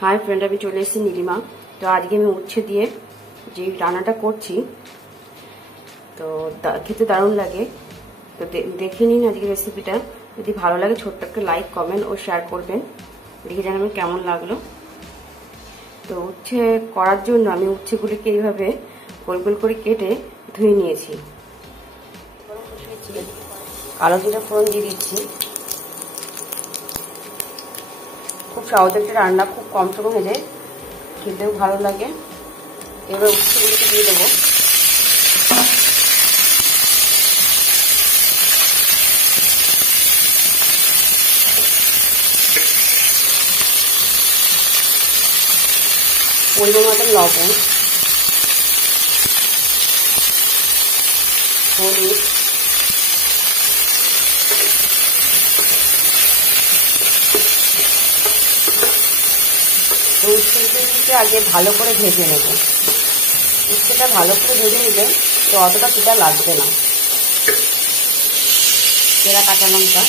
Hi friend, अभी चले एसेছি নীলিমা। তো আজকে আমি উচ্ছে দিয়ে যে রান্নাটা করছি তো খেতে দারুণ লাগে। তো দেখে নিন আজকে রেসিপিটা। যদি ভালো লাগে ছোট্ট একটা লাইক, কমেন্ট ও শেয়ার করবেন, দেখে জানাবেন কেমন লাগলো। তো উচ্ছে করার জন্য আমি উচ্ছেগুলিকে এইভাবে গোল গোল করে কেটে ধুয়ে নিয়েছি। কালো জিরা ফোড়ন দিয়ে দিচ্ছি। খুব সহজ একটা রান্না, খুব কম সময় হয়ে যায়, খেতেও ভালো লাগে। এবার উচ্ছেগুলোকে দিয়ে দেবো। পরিমাণ মতন লবণ, হলুদ, উচ্ছেটাকে আগে ভালো করে ভেজে নেব। উচ্ছেটা ভালো করে ভেজে নিলে তো অতটা পিঠা লাগবে না। চেরা কাঁচা লঙ্কা,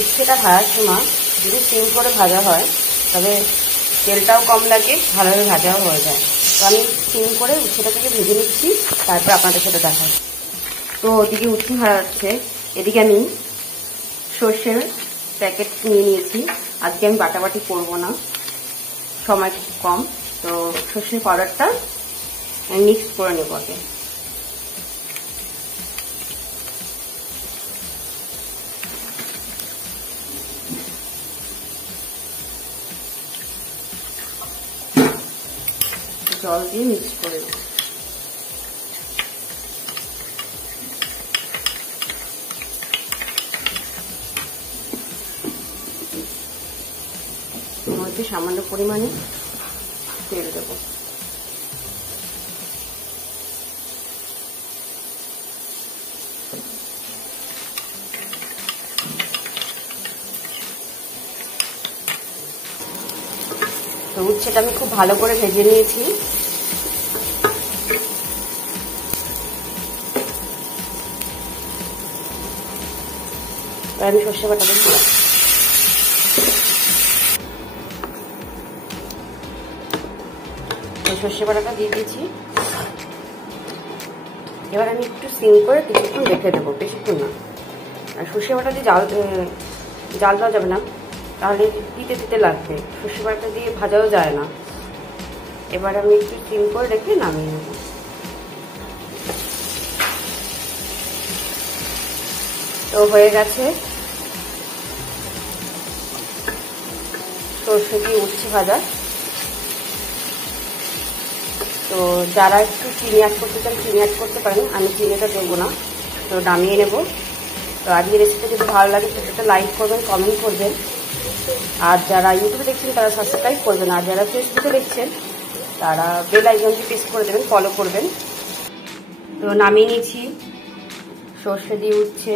উচ্ছেটা ভাজার সময় যদি সিম করে ভাজা হয় তবে তেলটাও কম লাগে, ভালোভাবে ভাজাও হয়ে যায়। তো আমি সিম করে উচ্ছেটাকে ভেজে নিচ্ছি, তারপর আপনাদের সাথে দেখা। তো ওদিকে উচ্ছে ভাজা হচ্ছে, এদিকে আমি সর্ষের প্যাকেট নিয়ে নিয়েছি। আজকে আমি বাটাবাটি করবো না, সময় খুব কম। তো সর্ষের পাউডারটা মিক্স করে নেব আগে। জল দিয়ে মিক্স করে নেব। মধ্যে সামান্য পরিমাণে তেল দেব। তো উচ্ছেটা আমি খুব ভালো করে ভেজে নিয়েছি। আমি সর্ষে বাটা দেব। সর্ষে বাটাটা দিয়ে দিয়েছি। এবার আমি একটু সিম করে কিছুক্ষণ রেখে দেবো, বেশিক্ষণ না। আর সর্ষে বাটা দিয়ে জাল দেওয়া যাবে না, তাহলে তিতে তিতে লাগবে। সর্ষে বাটা দিয়ে ভাজাও যায় না। এবার আমি একটু সিম করে রেখে নামিয়ে নেব। তো হয়ে গেছে সর্ষে দিয়ে উচ্ছে ভাজা। তো যারা একটু চিনি অ্যাড করতে চান চিনি অ্যাড করতে পারেন, আমি চিনিটা দেবো না। তো নামিয়ে নেব। তো আজকের রেসিপিটা যদি ভালো লাগে সেটা লাইক করবেন, কমেন্ট করবেন। আর যারা ইউটিউবে দেখছেন তারা সাবস্ক্রাইব করবেন, আর যারা ফেসবুকে দেখছেন তারা বেল আইকনটি প্রেস করে দেবেন, ফলো করবেন। তো নামিয়ে নিয়েছি সর্ষে দিয়ে উচ্ছে।